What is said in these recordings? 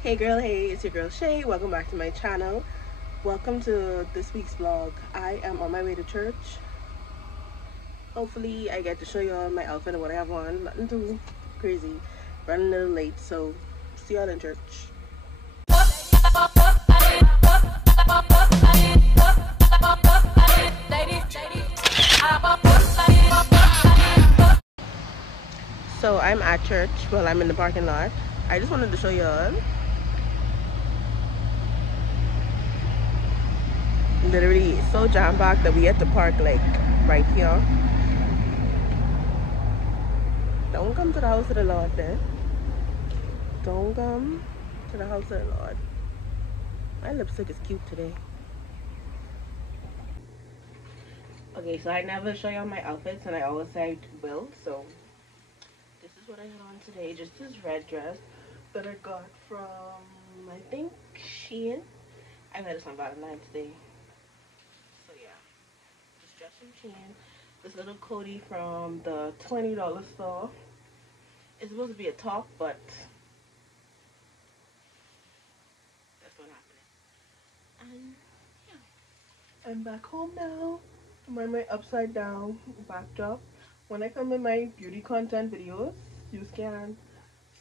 Hey girl, hey, it's your girl Shay. Welcome back to my channel. Welcome to this week's vlog. I am on my way to church. Hopefully I get to show you all my outfit and what I have on. Nothing too crazy. Running a little late, so see y'all in church. So I'm at church. Well, I'm in the parking lot. I just wanted to show y'all. Literally it's so jam-packed that we had to park like right here. Don't come to the house of the Lord then. Don't come to the house of the Lord. My lipstick is cute today. Okay, so I never show y'all my outfits and I always say I will, so this is what I had on today. Just this red dress that I got from, I think, Shein. I got this on Valentine's Day. So yeah, this dress from Shein. This little coatie from the $20 store. It's supposed to be a top, but that's not happening. And yeah, I'm back home now. I'm wearing my upside down backdrop. When I come in my beauty content videos, you can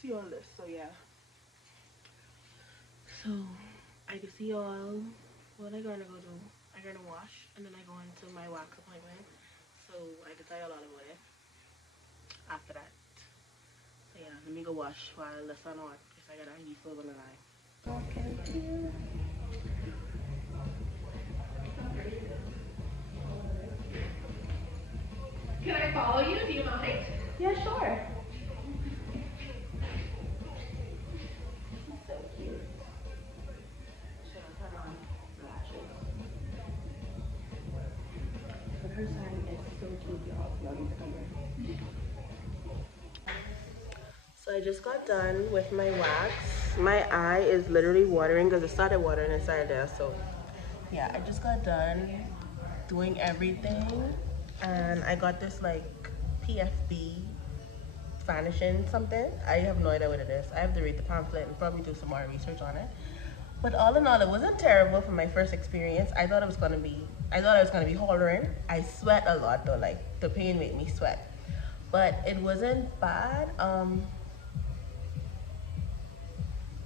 see all this. So yeah. So I can see all what I'm gonna go do. I'm gonna wash and then I go into my wax appointment. So I can tell you all about it after that. So yeah, let me go wash while the sun on because I gotta use over the line. Okay. Can I follow you? Do you mind? Yeah, sure. So cute. Should I turn on lashes? But her sign is so cute, y'all. Y'all need to come here. So I just got done with my wax. My eye is literally watering because it started watering inside there. So yeah, I just got done doing everything. And I got this like PFB vanishing something. I have no idea what it is. I have to read the pamphlet and probably do some more research on it. But all in all, it wasn't terrible for my first experience. I thought I was gonna be hollering. I sweat a lot though, like the pain made me sweat. But it wasn't bad.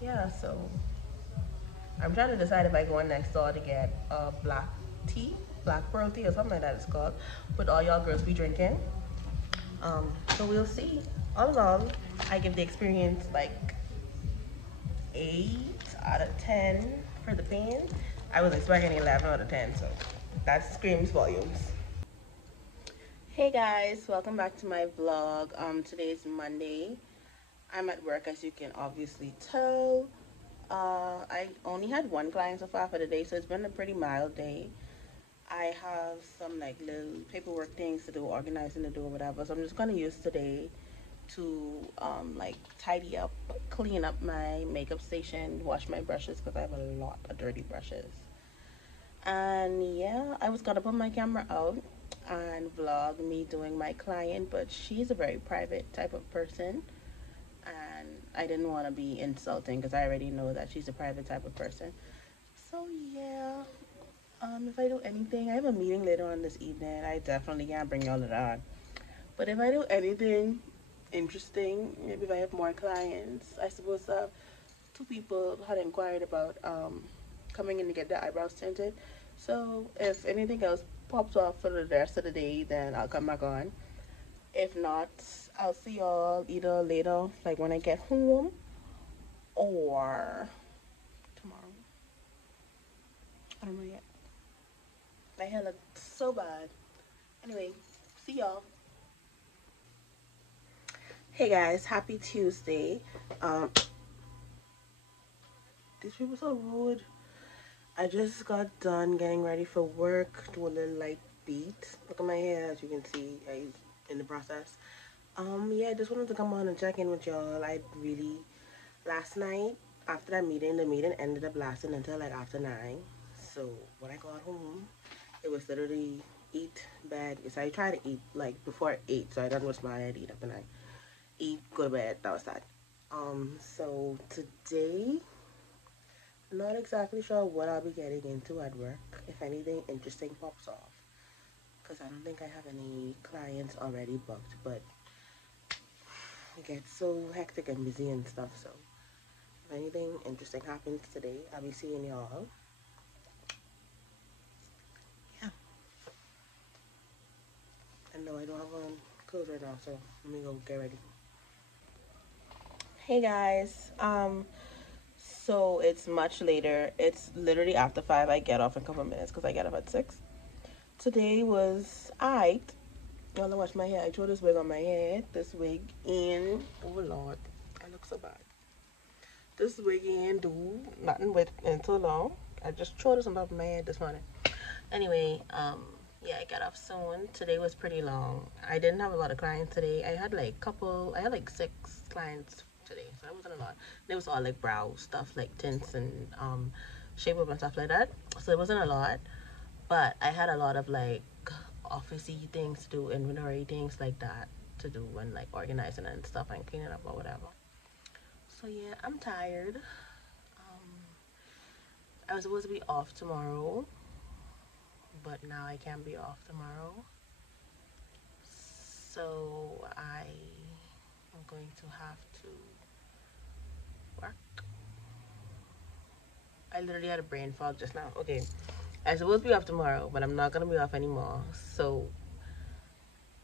Yeah, so I'm trying to decide if I go in next door to get black tea, black pearl tea or something like that it's called. But all y'all girls be drinking. So we'll see. All in all, I give the experience like 8 out of 10 for the pain. I was expecting 11 out of 10, so that screams volumes. Hey guys, welcome back to my vlog. Today is Monday. I'm at work, as you can obviously tell. I only had one client so far for the day, so it's been a pretty mild day. I have some like little paperwork things to do, organizing to do or whatever, so I'm just gonna use today to like tidy up, clean up my makeup station, wash my brushes because I have a lot of dirty brushes. And yeah, I was gonna put my camera out and vlog me doing my client, but she's a very private type of person and I didn't want to be insulting because I already know that she's a private type of person. So yeah, if I do anything, I have a meeting later on this evening. I definitely can't bring y'all to that. But if I do anything interesting, maybe if I have more clients, I suppose two people had inquired about coming in to get their eyebrows tinted. So if anything else pops off for the rest of the day, then I'll come back on. If not, I'll see y'all either later, like when I get home, or tomorrow. I don't know yet. My hair looks so bad. Anyway, see y'all. Hey guys, happy Tuesday. These people so rude. I just got done getting ready for work, do a little light beat. Look at my hair, as you can see, I'm in the process. Yeah, I just wanted to come on and check in with y'all. Last night, after that meeting, the meeting ended up lasting until like after 9. So when I got home, it was literally eat, bed. So I try to eat like before 8, so I don't was my eat up and I eat, go to bed, that was that. So today Not exactly sure what I'll be getting into at work, if anything interesting pops off. Because I don't think I have any clients already booked, but it gets so hectic and busy and stuff, so if anything interesting happens today, I'll be seeing y'all. Yeah. And no, I don't have on clothes right now, so let me go get ready. Hey guys, so it's much later. It's literally after 5. I get off in a couple of minutes because I get up at 6. Today was I. While I wash my hair, I threw this wig on my head. This wig in. Oh lord, I look so bad. This wig ain't do nothing with in so long. I just threw this on top of my head this morning. Anyway, yeah, I got off soon. Today was pretty long. I didn't have a lot of clients today. I had like 6 clients today, so that wasn't a lot. It was all like brow stuff, like tints and shape up and stuff like that. So it wasn't a lot, but I had a lot of like officey things to do, inventory things like that to do, and like organizing and stuff and cleaning up or whatever. So yeah, I'm tired. I was supposed to be off tomorrow, but now I can't be off tomorrow. So I am going to have to work. I literally had a brain fog just now. Okay, I'm supposed to be off tomorrow, but I'm not gonna be off anymore. So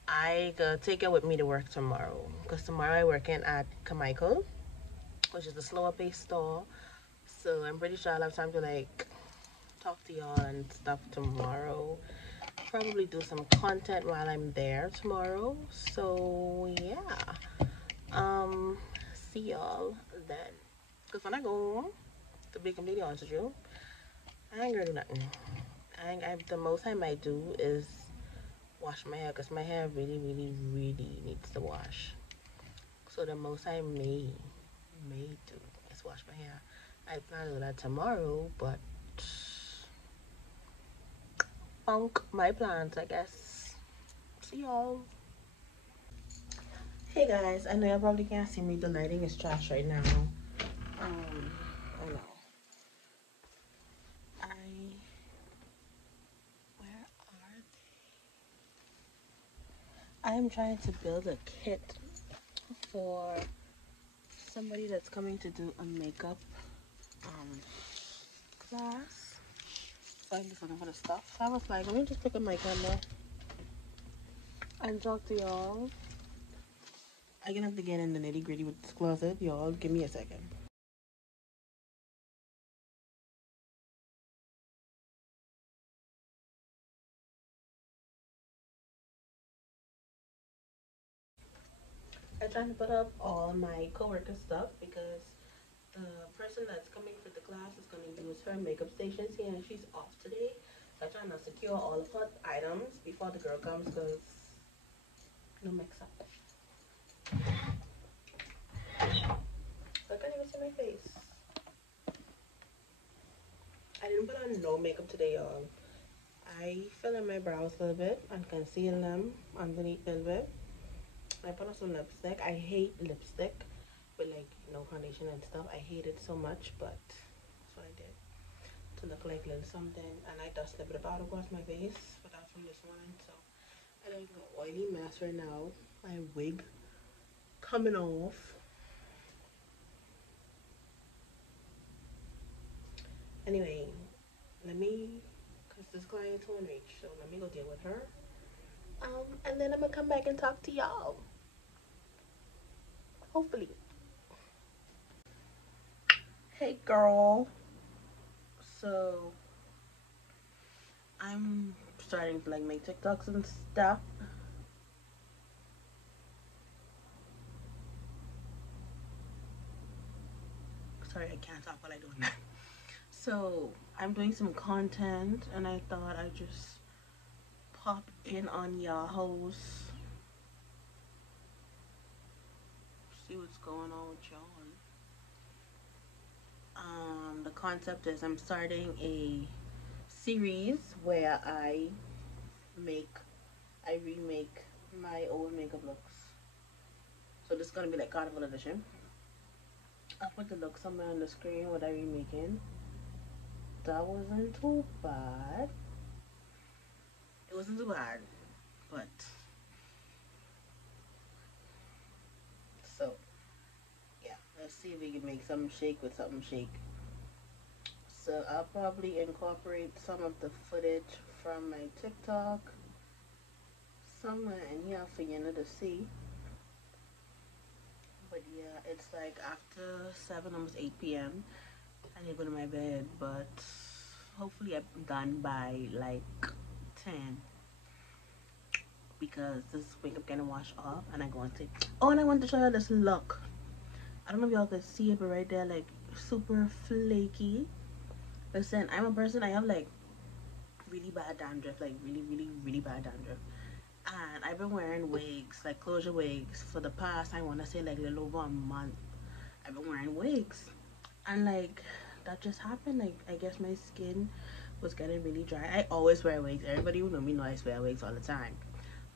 I gotta take it with me to work tomorrow, because tomorrow I work in at Carmichael, which is a slower paced store. So I'm pretty sure I'll have time to like talk to y'all and stuff tomorrow. Probably do some content while I'm there tomorrow. So yeah. See y'all then. Cause when I go home, to be completely honest with you, I ain't gonna do nothing. The most I might do is wash my hair, cause my hair really, really, really needs to wash. So the most I may do is wash my hair. I plan to do that tomorrow, but funk my plans, I guess. See y'all. Hey guys, I know y'all probably can't see me. The lighting is trash right now. I know. Where are they? I am trying to build a kit for somebody that's coming to do a makeup class. So I'm just looking for the stuff. So I was like, let me just pick up my camera and talk to y'all. I'm gonna have to get in the nitty gritty with this closet. Y'all, give me a second. I'm trying to put up all my coworker stuff because the person that's coming for the class is going to use her makeup station here, and she's off today. So I'm trying to secure all of her items before the girl comes, because no mix up. So I can't even see my face. I didn't put on no makeup today, y'all. I fill in my brows a little bit and conceal them underneath a little bit. I put on some lipstick. I hate lipstick with like no foundation and stuff. I hate it so much, but that's what I did to look like little something. And I dust a bit of powder across my face, but that's from this morning. So I look like an oily mess right now. My wig coming off. Anyway, cause this client's on reach, so let me go deal with her. And then I'm gonna come back and talk to y'all. Hopefully. Hey girl. So I'm starting to like make TikToks and stuff. Sorry, I can't talk while I doing that. So I'm doing some content, and I thought I'd just pop in on Yahoo's, see what's going on with y'all. The concept is I'm starting a series where I remake my old makeup looks. So this is gonna be like Carnival edition. I'll put the look somewhere on the screen what I'm remaking. that wasn't too bad. It wasn't too bad, but so yeah, let's see if we can make something shake with something shake. So I'll probably incorporate some of the footage from my TikTok somewhere in here for you to see. But yeah, it's like after 7, almost 8 p.m. I need to go to my bed, but hopefully I'm done by like 10, because this makeup gonna wash off and I go and take. Oh, and I want to show you this look. I don't know if y'all can see it, but right there, like super flaky. Listen, I'm a person, I have like really bad dandruff, like really bad dandruff. And I've been wearing wigs, like closure wigs, for the past, I want to say like a little over a month. I've been wearing wigs. And like, that just happened. Like, I guess my skin was getting really dry. I always wear wigs. Everybody who know me know I wear wigs all the time.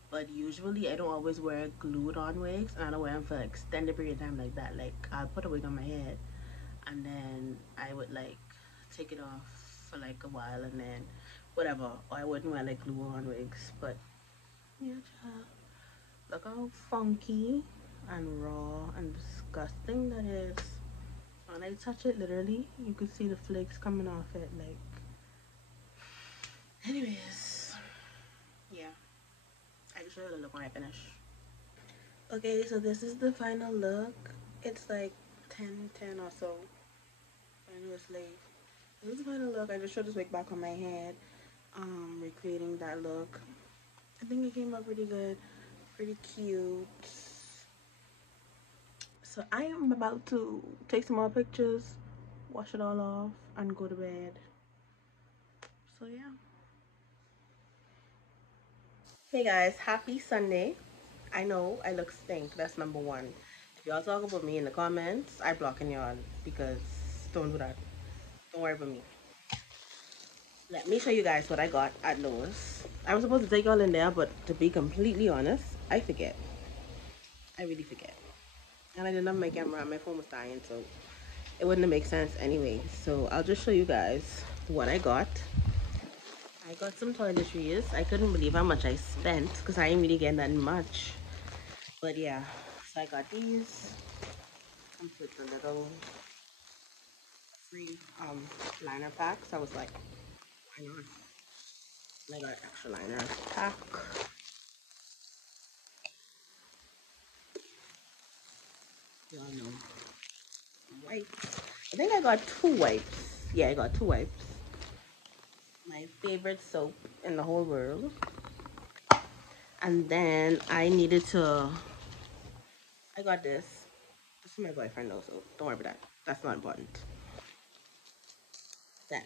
But usually, I don't always wear glued on wigs. And I don't wear them for an extended period of time like that. Like, I'll put a wig on my head. And then I would like take it off for like a while. And then whatever. Or I wouldn't wear like glue on wigs. But yeah, child. Look how funky and raw and disgusting that is. When I touch it, literally, you could see the flakes coming off it. Like, anyways, yeah. I can show you the look when I finish. Okay, so this is the final look. It's like 10:10 or so. I know it's late. This is the final look. I just showed this wig back on my head. Recreating that look. I think it came out pretty good, pretty cute. So I am about to take some more pictures, wash it all off, and go to bed. So yeah. Hey guys, happy Sunday. I know I look stink, that's number one. If y'all talk about me in the comments, I blocking y'all, because don't do that. Don't worry about me. Let me show you guys what I got at Lowe's. I was supposed to take y'all in there, but to be completely honest, I forget. I really forget. And I didn't have my camera, my phone was dying, so it wouldn't make sense anyway. So I'll just show you guys what I got. I got some toiletries. I couldn't believe how much I spent, because I ain't really getting that much. But yeah, so I got these. Comes with a little free liner pack. So I was like, why not? And I got an extra liner pack. Y'all know. Wipes. I think I got 2 wipes. Yeah, I got 2 wipes. My favorite soap in the whole world. And then I needed to, I got this. This is my boyfriend though, so don't worry about that. That's not important. Then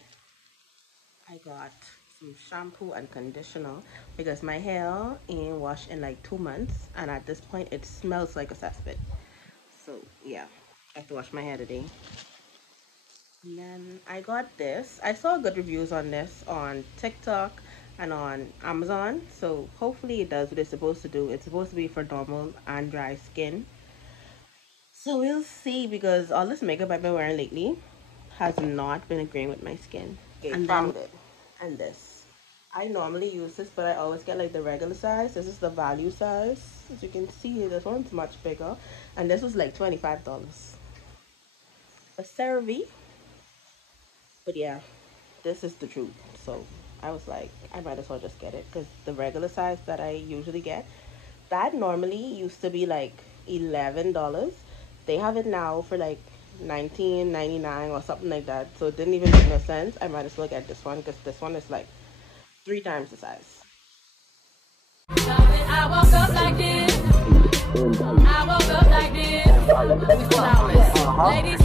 I got some shampoo and conditioner, because my hair ain't washed in like 2 months, and at this point it smells like a cesspit. So yeah, I have to wash my hair today. And then I got this. I saw good reviews on this on TikTok and on Amazon, so hopefully it does what it's supposed to do. It's supposed to be for normal and dry skin. So we'll see, because all this makeup I've been wearing lately has not been agreeing with my skin. Okay, and found it. And this. I normally use this, but I always get like the regular size. This is the value size. As you can see, this one's much bigger. And this was like $25. A CeraVe. But yeah, this is the truth. So I was like, I might as well just get it, because the regular size that I usually get, that normally used to be like $11. They have it now for like $19.99 or something like that. So it didn't even make no sense. I might as well get this one, because this one is like 3 times the size. I woke up like this. I woke up like this. Ladies,